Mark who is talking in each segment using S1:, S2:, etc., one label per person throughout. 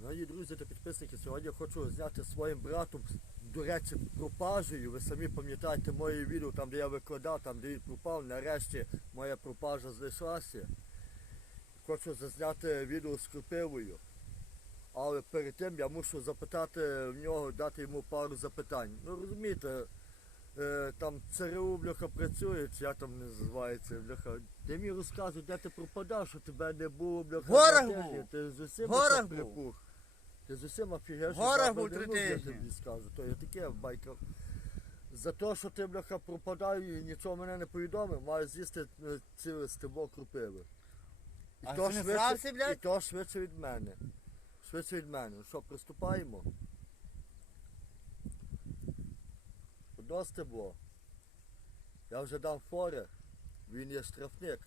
S1: Шановні друзі та підписники, сьогодні я хочу зняти своїм братом, до речі, пропажею. Ви самі пам'ятаєте моє відео, там де я викладав, там де він пропав. Нарешті моя пропажа знайшлася. Хочу зазняти відео з кропивою. Але перед тим я мушу запитати в нього, дати йому пару запитань. Ну розумієте, е, там ЦРУ бляха працює, чи як там називається, бляха. Ти мені розказуй, де ти пропадав, що тебе не було, бляха.
S2: В горах був.
S1: Ти з усім припух. Ти з усім офігеш.
S2: Горах був три
S1: я
S2: тижні.
S1: То є таке байка. За те, що ти, бляха, пропадав і нічого мене не повідомив, маю з'їсти е, ціле стебло крупиви. І
S2: А
S1: то
S2: ти не
S1: швидше-
S2: срався, блядь?
S1: І то швидше від мене. Швидше від мене. Ну Що, приступаємо? Одно стебло. Я вже дав фори, він є штрафник.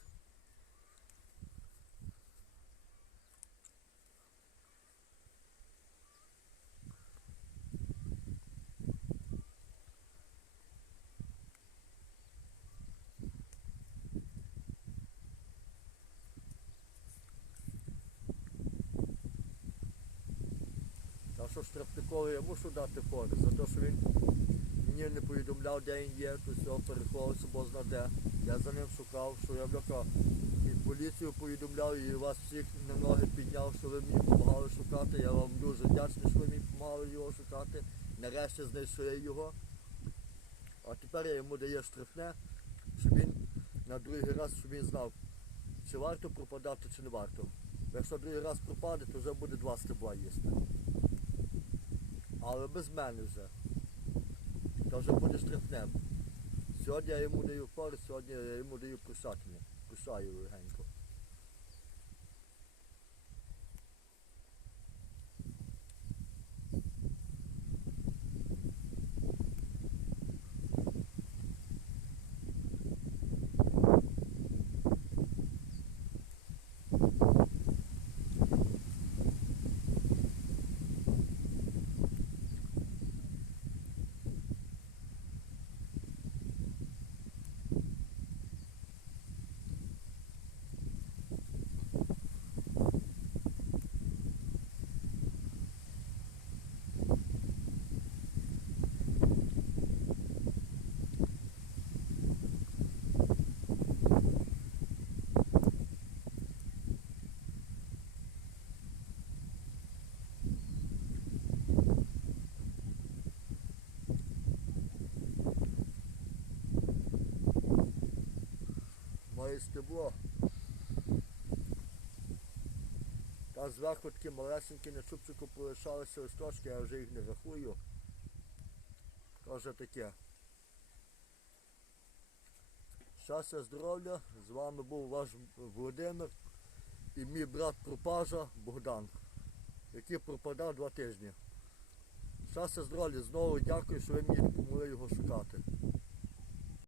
S1: Що штрафникові я мушу дати фори, за те, що він мені не повідомляв, де він є, то все, переховувався, бо зна де. Я за ним шукав, що я бляха і поліцію повідомляв, і вас всіх на ноги підняв, що ви мені допомагали шукати. Я вам дуже вдячний, що ви мені допомагали його шукати. Нарешті знайшли його. А тепер я йому даю штрафне, щоб він на другий раз, щоб він знав, чи варто пропадати, чи не варто. Якщо другий раз пропаде, то вже буде два стебла їсти. Але без мене вже. Вже буде штрафнем. Сьогодні я йому даю фори, сьогодні я йому даю прощатення. Кусаю легенько. Моє стебло. Та зверху такі малесенькі на чубчику полишалися трошки, я вже їх не рахую. Тоже таке. Щастя, здоров'я, з вами був ваш Володимир і мій брат Пропажа Богдан, який пропадав два тижні. Щастя, здоров'я, знову дякую, що ви мені допомогли його шукати.